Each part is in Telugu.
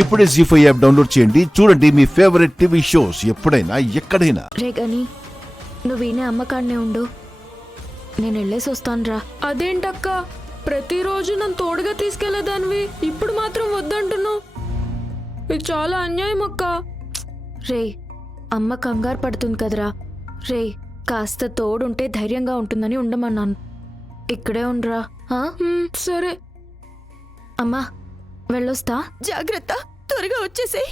ఇప్పుడే జీ5 యాప్ డౌన్లోడ్ చేయండి. చూడండి మీ ఫేవరెట్ టీవీ షోస్ ఎప్పుడైనా ఎక్కడైనా. రే గని, నువ్వు ఈయన అమ్మకాడనే ఉండు, నేను వెళ్ళేసి వస్తానురా. అదేంటక్క, ప్రతిరోజు నన్ను తోడుగా తీసుకెళ్లేదానివి, ఇప్పుడు మాత్రం వద్దంటున్నావు. ఇది చాలా అన్యాయం అక్క. రే, అమ్మ కంగారు పడుతుంది కదరా. రే, కాస్త తోడుంటే ధైర్యంగా ఉంటుందని ఉండమన్నాను. ఇక్కడే ఉండరా. సరే అమ్మా, వెళ్ళొస్తా. జాగ్రత్త, త్వరగా వచ్చేసి.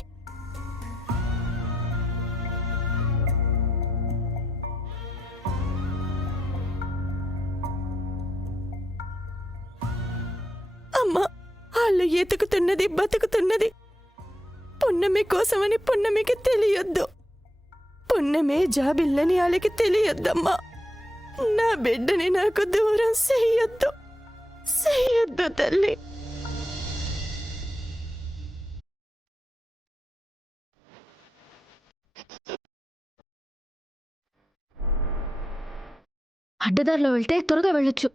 అమ్మా, వాళ్ళు ఎతుకుతున్నది బతుకుతున్నది పున్నమి కోసమని పున్నమికి తెలియొద్దు. పున్నమే జాబిల్లని వాళ్ళకి తెలియొద్దమ్మా. నా బిడ్డని నాకు దూరం చెయ్యొద్దు, చెయ్యొద్దు తల్లి. అడ్డదారిలో వెళ్తే త్వరగా వెళ్ళొచ్చు.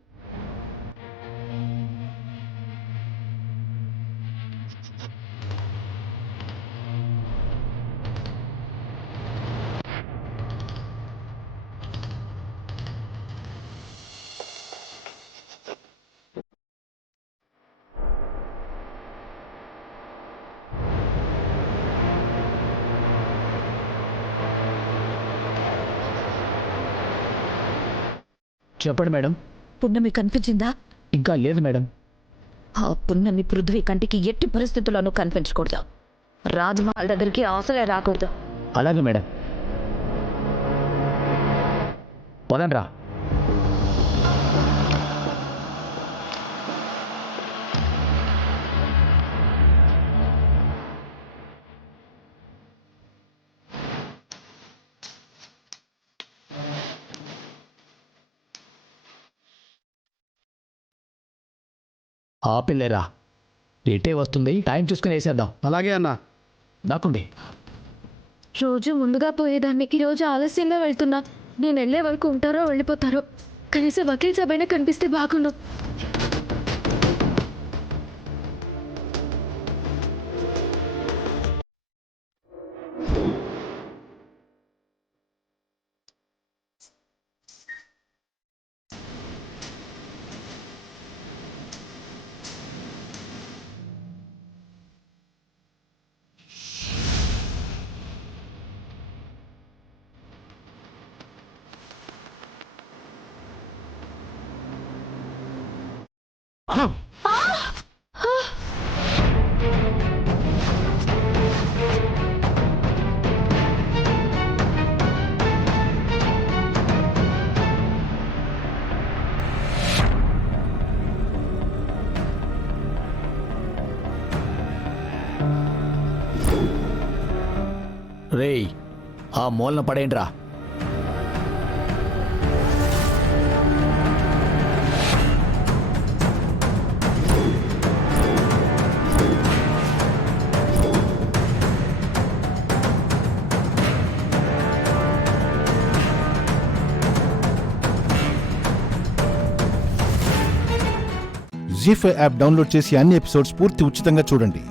చెప్పండి మేడం. పున్నమి కనిపించిందా? ఇంకా లేదు మేడం. ఆ పున్నమి పృథ్వీ కంటికి ఎట్టి పరిస్థితుల్లోనూ కనిపించకూడదు. రాజ్మహల్ దగ్గరికి అసలే రాకూడదు. అలాగే మేడం. పదండ్రా. ఆపిల్లేరా, రేటే వస్తుంది, టైం చూసుకుని వేసేద్దాం. అలాగే అన్నా. నాకుండి. రోజు ముందుగా పోయేదాన్ని, ఈరోజు ఆలస్యంగా వెళ్తున్నా. నేను వెళ్ళే వరకు ఉంటారో వెళ్ళిపోతారో. కనీసం వకీల్ సభైనా కనిపిస్తే బాగుండు. రేయ్, ఆ మూలన పడేయండిరా. జీ5 యాప్ డౌన్లోడ్ చేసి అన్ని ఎపిసోడ్స్ పూర్తి ఉచితంగా చూడండి.